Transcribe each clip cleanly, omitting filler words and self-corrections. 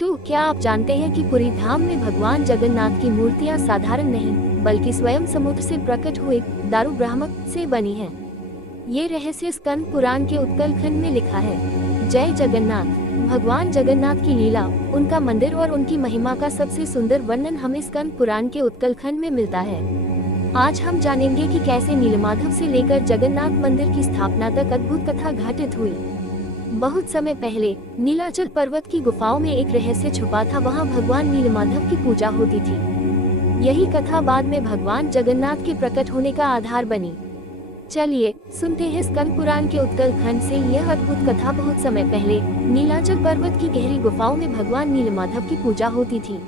तो क्या आप जानते हैं कि पुरी धाम में भगवान जगन्नाथ की मूर्तियां साधारण नहीं बल्कि स्वयं समुद्र से प्रकट हुए दारु ब्रह्म से बनी हैं। ये रहस्य स्कंद पुराण के उत्कल खंड में लिखा है। जय जगन्नाथ। भगवान जगन्नाथ की लीला, उनका मंदिर और उनकी महिमा का सबसे सुंदर वर्णन हमें स्कंद पुराण के उत्कल खंड में मिलता है। आज हम जानेंगे कि कैसे नीलमाधव से लेकर जगन्नाथ मंदिर की स्थापना तक अद्भुत कथा घटित हुई। बहुत समय पहले नीलाचल पर्वत की गुफाओं में एक रहस्य छुपा था। वहां भगवान नीलमाधव की पूजा होती थी। यही कथा बाद में भगवान जगन्नाथ के प्रकट होने का आधार बनी। चलिए सुनते हैं स्कंद पुराण के उत्कल खंड से यह अद्भुत कथा। बहुत समय पहले नीलाचल पर्वत की गहरी गुफाओं में भगवान नीलमाधव की पूजा होती थी।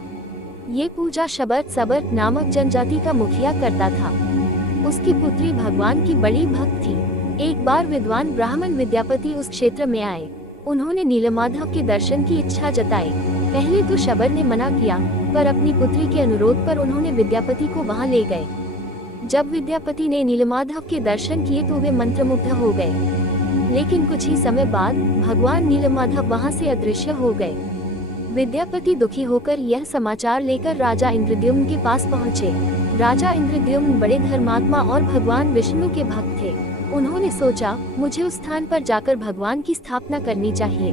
ये पूजा शबर्त सबर्त नामक जनजाति का मुखिया करता था। उसकी पुत्री भगवान की बड़ी भक्त थी। एक बार विद्वान ब्राह्मण विद्यापति उस क्षेत्र में आए। उन्होंने नीलमाधव के दर्शन की इच्छा जताई। पहले तो शबर ने मना किया, पर अपनी पुत्री के अनुरोध पर उन्होंने विद्यापति को वहां ले गए। जब विद्यापति ने नीलमाधव के दर्शन किए तो वे मंत्रमुग्ध हो गए। लेकिन कुछ ही समय बाद भगवान नीलमाधव वहां से अदृश्य हो गए। विद्यापति दुखी होकर यह समाचार लेकर राजा इंद्रद्युम्न के पास पहुँचे। राजा इंद्रद्युम्न बड़े धर्मात्मा और भगवान विष्णु के भक्त थे। उन्होंने सोचा, मुझे उस स्थान पर जाकर भगवान की स्थापना करनी चाहिए।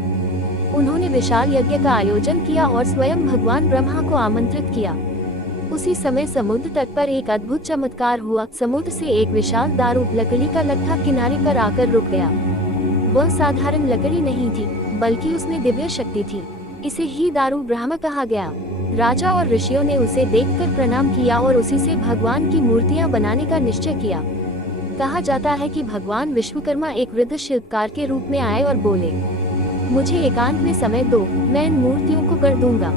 उन्होंने विशाल यज्ञ का आयोजन किया और स्वयं भगवान ब्रह्मा को आमंत्रित किया। उसी समय समुद्र तट पर एक अद्भुत चमत्कार हुआ। समुद्र से एक विशाल दारू लकड़ी का लट्ठा किनारे पर आकर रुक गया। वह साधारण लकड़ी नहीं थी, बल्कि उसमें दिव्य शक्ति थी। इसे ही दारू ब्रह्म कहा गया। राजा और ऋषियों ने उसे देखकर प्रणाम किया और उसी से भगवान की मूर्तियां बनाने का निश्चय किया। कहा जाता है कि भगवान विश्वकर्मा एक वृद्ध शिल्पकार के रूप में आए और बोले, मुझे एकांत में समय दो, मैं इन मूर्तियों को कर दूंगा।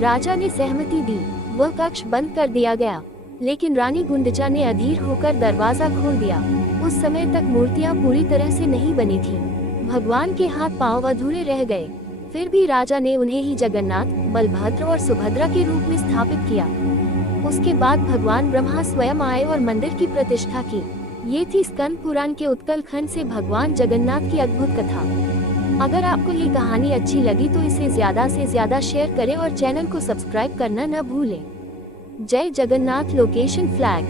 राजा ने सहमति दी। वह कक्ष बंद कर दिया गया, लेकिन रानी गुंडचा ने अधीर होकर दरवाजा खोल दिया। उस समय तक मूर्तियां पूरी तरह से नहीं बनी थीं। भगवान के हाथ पांव अधूरे रह गए। फिर भी राजा ने उन्हें ही जगन्नाथ, बलभद्र और सुभद्रा के रूप में स्थापित किया। उसके बाद भगवान ब्रह्मा स्वयं आए और मंदिर की प्रतिष्ठा की। ये थी स्कंद पुराण के उत्कल खंड से भगवान जगन्नाथ की अद्भुत कथा। अगर आपको ये कहानी अच्छी लगी तो इसे ज्यादा से ज्यादा शेयर करें और चैनल को सब्सक्राइब करना न भूलें। जय जगन्नाथ। Location flag.